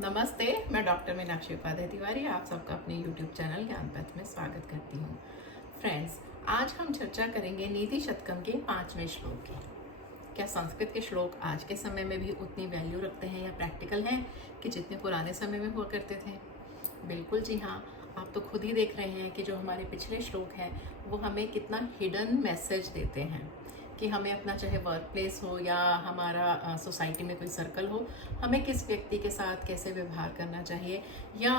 नमस्ते, मैं डॉक्टर मीनाक्षी उपाध्याय तिवारी आप सबका अपने YouTube चैनल ज्ञान पथ में स्वागत करती हूँ। फ्रेंड्स, आज हम चर्चा करेंगे नीति शतकम के 5वें श्लोक की। क्या संस्कृत के श्लोक आज के समय में भी उतनी वैल्यू रखते हैं या प्रैक्टिकल हैं कि जितने पुराने समय में हुआ करते थे? बिल्कुल जी हाँ। आप तो खुद ही देख रहे हैं कि जो हमारे पिछले श्लोक हैं वो हमें कितना हिडन मैसेज देते हैं कि हमें अपना चाहे वर्क प्लेस हो या हमारा सोसाइटी में कोई सर्कल हो, हमें किस व्यक्ति के साथ कैसे व्यवहार करना चाहिए या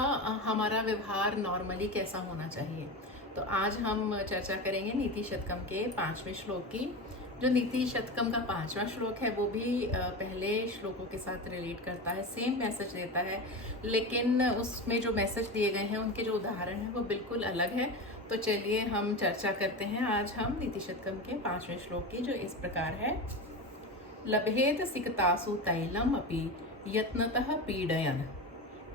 हमारा व्यवहार नॉर्मली कैसा होना चाहिए। तो आज हम चर्चा करेंगे नीति शतकम के 5वें श्लोक की। जो नीति शतकम का 5वां श्लोक है वो भी पहले श्लोकों के साथ रिलेट करता है, सेम मैसेज देता है, लेकिन उसमें जो मैसेज दिए गए हैं उनके जो उदाहरण हैं वो बिल्कुल अलग है। तो चलिए हम चर्चा करते हैं आज हम नीति शतकम के 5वें श्लोक की, जो इस प्रकार है। लभेत सिकतासु तैलम अपि यत्नतः पीडयन्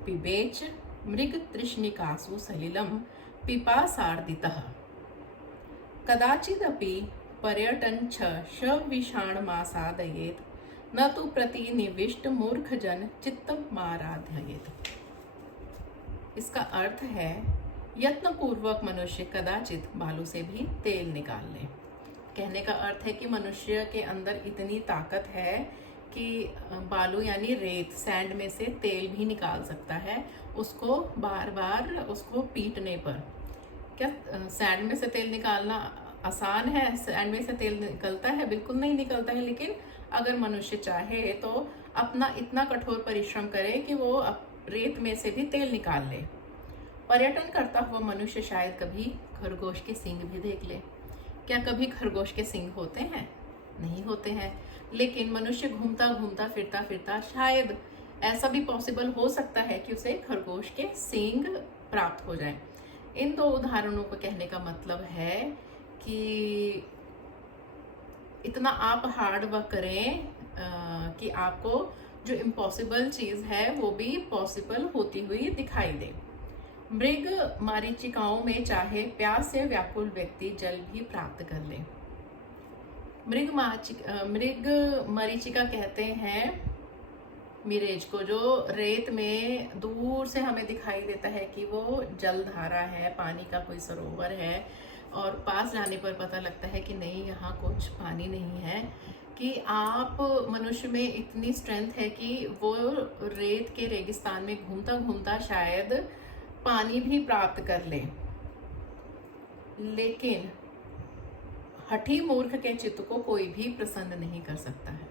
पिबेच मृग तृष्णिकासु सलिलम पिपासार्दितः कदाचिदपि पर्यटन शविषाणमासादयेत् न तु प्रतिनिविष्ट मूर्खजन चित्तमाराधयेत्। इसका अर्थ है, यत्न पूर्वक मनुष्य कदाचित बालू से भी तेल निकाल ले। कहने का अर्थ है कि मनुष्य के अंदर इतनी ताकत है कि बालू यानी रेत, सैंड में से तेल भी निकाल सकता है, उसको बार बार उसको पीटने पर। क्या सैंड में से तेल निकालना आसान है? सैंड में से तेल निकलता है? बिल्कुल नहीं निकलता है। लेकिन अगर मनुष्य चाहे तो अपना इतना कठोर परिश्रम करे कि वो रेत में से भी तेल निकाल ले। पर्यटन करता हुआ मनुष्य शायद कभी खरगोश के सींग भी देख ले। क्या कभी खरगोश के सींग होते हैं? नहीं होते हैं। लेकिन मनुष्य घूमता घूमता फिरता फिरता शायद ऐसा भी पॉसिबल हो सकता है कि उसे खरगोश के सींग प्राप्त हो जाए। इन दो उदाहरणों को कहने का मतलब है कि इतना आप हार्ड वर्क करें कि आपको जो इम्पॉसिबल चीज है वो भी पॉसिबल होती हुई दिखाई दे। मृग मरीचिकाओं में चाहे प्यास से व्याकुल व्यक्ति जल भी प्राप्त कर ले। मृग मरीचिका कहते हैं मिरेज को, जो रेत में दूर से हमें दिखाई देता है कि वो जल धारा है, पानी का कोई सरोवर है, और पास जाने पर पता लगता है कि नहीं, यहाँ कुछ पानी नहीं है। कि आप मनुष्य में इतनी स्ट्रेंथ है कि वो रेत के रेगिस्तान में घूमता घूमता शायद पानी भी प्राप्त कर ले। लेकिन हठी मूर्ख के चित्त को कोई भी प्रसन्न नहीं कर सकता है।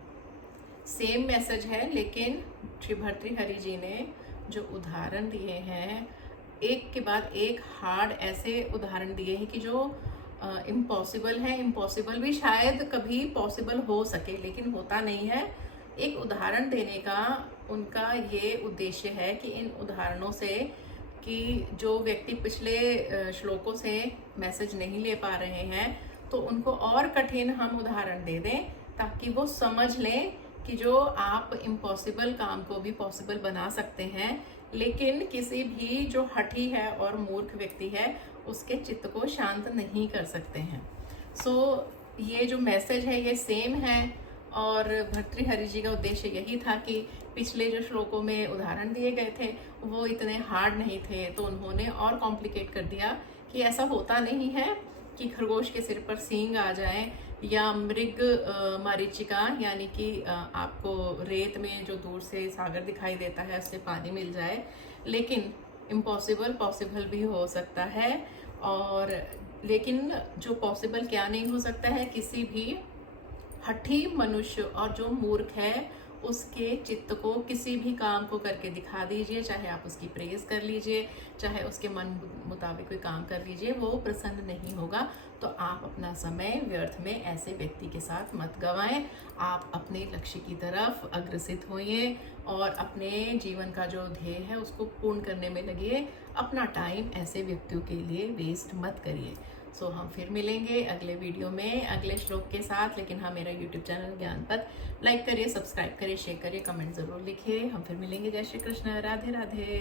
सेम मैसेज है, लेकिन श्री भर्तृहरि जी ने जो उदाहरण दिए हैं, एक के बाद एक हार्ड ऐसे उदाहरण दिए हैं कि जो इम्पॉसिबल है। इम्पॉसिबल भी शायद कभी पॉसिबल हो सके, लेकिन होता नहीं है। एक उदाहरण देने का उनका ये उद्देश्य है कि इन उदाहरणों से कि जो व्यक्ति पिछले श्लोकों से मैसेज नहीं ले पा रहे हैं तो उनको और कठिन हम उदाहरण दे दें, ताकि वो समझ लें कि जो आप इम्पॉसिबल काम को भी पॉसिबल बना सकते हैं, लेकिन किसी भी जो हठी है और मूर्ख व्यक्ति है उसके चित्त को शांत नहीं कर सकते हैं। ये जो मैसेज है ये सेम है, और भर्तृहरि जी का उद्देश्य यही था कि पिछले जो श्लोकों में उदाहरण दिए गए थे वो इतने हार्ड नहीं थे, तो उन्होंने और कॉम्प्लिकेट कर दिया कि ऐसा होता नहीं है कि खरगोश के सिर पर सींग आ जाए या मृग मरीचिका यानी कि आपको रेत में जो दूर से सागर दिखाई देता है उससे पानी मिल जाए। लेकिन इम्पॉसिबल पॉसिबल भी हो सकता है। और लेकिन जो पॉसिबल क्या नहीं हो सकता है, किसी भी हठी मनुष्य और जो मूर्ख है उसके चित्त को किसी भी काम को करके दिखा दीजिए, चाहे आप उसकी प्रेज कर लीजिए, चाहे उसके मन मुताबिक कोई काम कर लीजिए, वो प्रसन्न नहीं होगा। तो आप अपना समय व्यर्थ में ऐसे व्यक्ति के साथ मत गवाएं। आप अपने लक्ष्य की तरफ अग्रसित होइए और अपने जीवन का जो ध्येय है उसको पूर्ण करने में लगिए। अपना टाइम ऐसे व्यक्तियों के लिए वेस्ट मत करिए। हम फिर मिलेंगे अगले वीडियो में अगले श्लोक के साथ। लेकिन हाँ, मेरा YouTube चैनल ज्ञान पथ लाइक करिए, सब्सक्राइब करिए, शेयर करिए, कमेंट जरूर लिखिए। हम फिर मिलेंगे। जय श्री कृष्ण, राधे राधे।